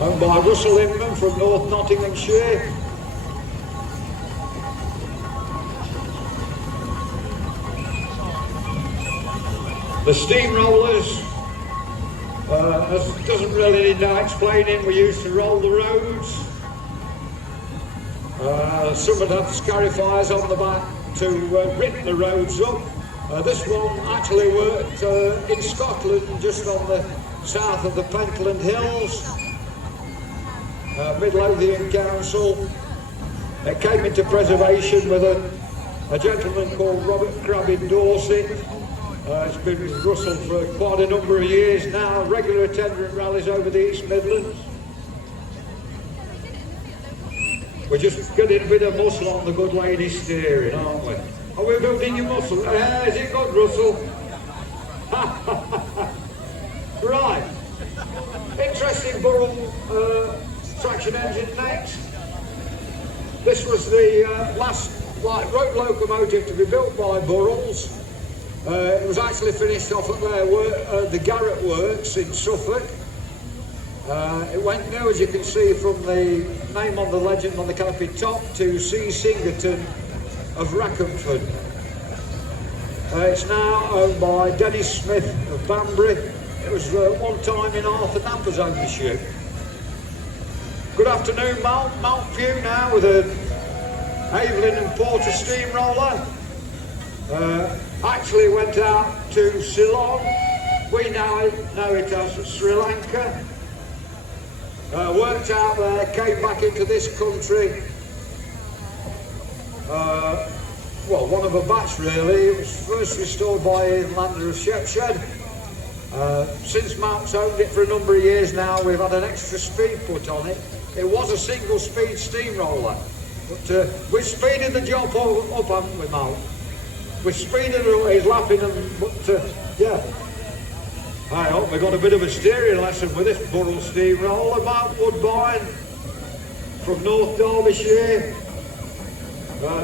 owned by Russell Inman from North Nottinghamshire. The steamrollers, doesn't really need no explaining. We used to roll the roads. Some would have scarifiers on the back to rip the roads up. This one actually worked in Scotland, just on the south of the Pentland Hills, Midlothian Council. It came into preservation with a gentleman called Robert Crabb in Dorset. It's been with Russell for quite a number of years now, regular attender at rallies over the East Midlands. We're just getting a bit of muscle on the good lady steering, aren't we? Are we building your muscle? Is it good, Russell? Right. Interesting Burrell traction engine next. This was the last road locomotive to be built by Burrells. It was actually finished off at the Garrett Works in Suffolk. It went new, as you can see from the name on the legend on the canopy top, to C. Singerton of Rempstone. It's now owned by Dennis Smith of Banbury. It was one time in Arthur Napper's ownership. Good afternoon, Mount View now with an Aveling-Barford steamroller. Actually went out to Ceylon. We now know it as Sri Lanka. Worked out there, came back into this country. Well, one of a batch really. It was first restored by Ian Lander of Shepshed. Since Mount's owned it for a number of years now, we've had an extra speed put on it. It was a single speed steamroller, but we've speeded the job up, haven't we, Mount? We've speeded it, he's laughing, but yeah. I hope we got a bit of a steering lesson with this Burrell steamroller. Mount Woodbine from North Derbyshire.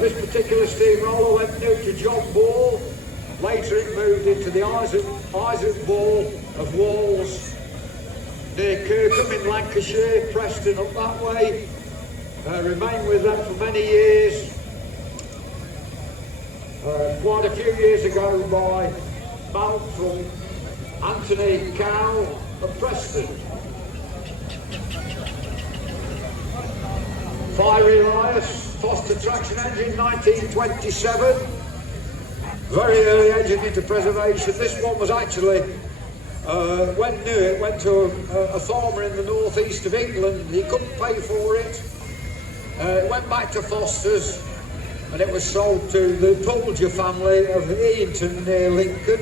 This particular steamroller went new to John Ball. Later it moved into the Isaac Ball of Walls near Kirkham in Lancashire, Preston up that way. Remained with them for many years. Quite a few years ago by Mount from Anthony Cow of Preston. Fiery Elias, Foster traction engine, 1927. Very early engine into preservation. This one was actually, went new, it went to a farmer in the northeast of England. He couldn't pay for it. It went back to Foster's and it was sold to the Polger family of Eatonton near Lincoln.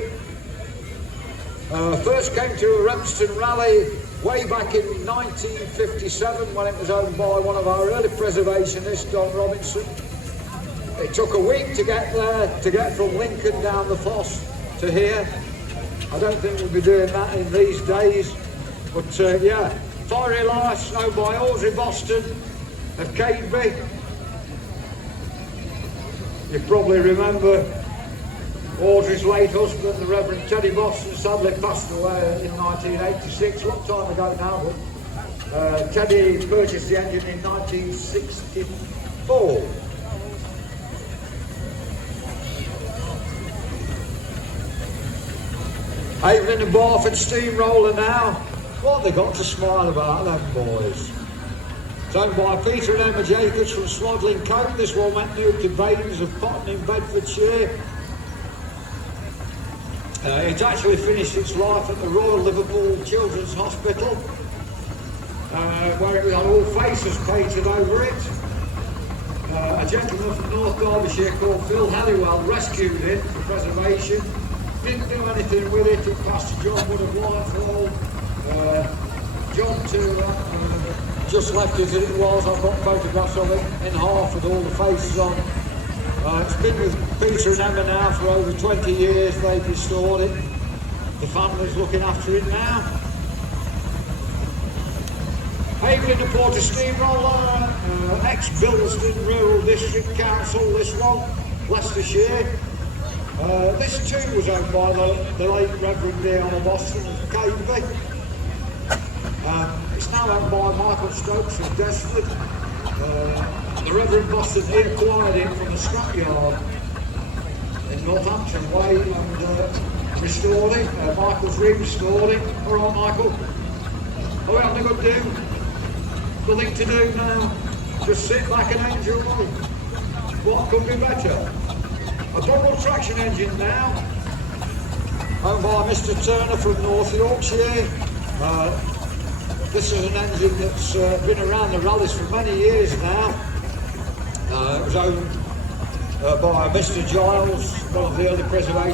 First came to a Rempstone rally way back in 1957 when it was owned by one of our early preservationists, Don Robinson. It took a week to get there, to get from Lincoln down the Foss to here. I don't think we'll be doing that in these days, but yeah. Fiery Elias, owned by Audrey Boston of Cadeby. You probably remember Audrey's late husband, the Reverend Teddy Boston, sadly passed away in 1986, a long time ago now, but Teddy purchased the engine in 1964. Aveling-Barford steamroller now. What have they got to smile about, them boys? It's owned by Peter and Emma Jacobs from Swaddling Coat. This one went new to Baines of Potton in Bedfordshire. It actually finished its life at the Royal Liverpool Children's Hospital, where it had all faces painted over it. A gentleman from North Derbyshire called Phil Halliwell rescued it for preservation. Didn't do anything with it. It passed to John Wood of Whitehall. John too just left it as it was. I've got photographs of it in half with all the faces on. It's been with Peter and Emma now for over 20 years. They've restored it. The family's looking after it now. Aveling-Barford steamroller, ex-Bilston Rural District Council, this one, Leicestershire. This too was owned by the late Reverend Diana Boston of Cadeby. It's now owned by Michael Stokes of Desford. The Reverend Boston, he acquired it from a scrapyard in Northampton Way and restored it. Michael's restored it. All right, Michael. Are we having a good do? Nothing to do now. Just sit back and enjoy. What could be better? A double traction engine now, owned by Mr. Turner from North Yorkshire. This is an engine that's been around the rallies for many years now. It was owned by Mr. Giles, one of the early preservationists.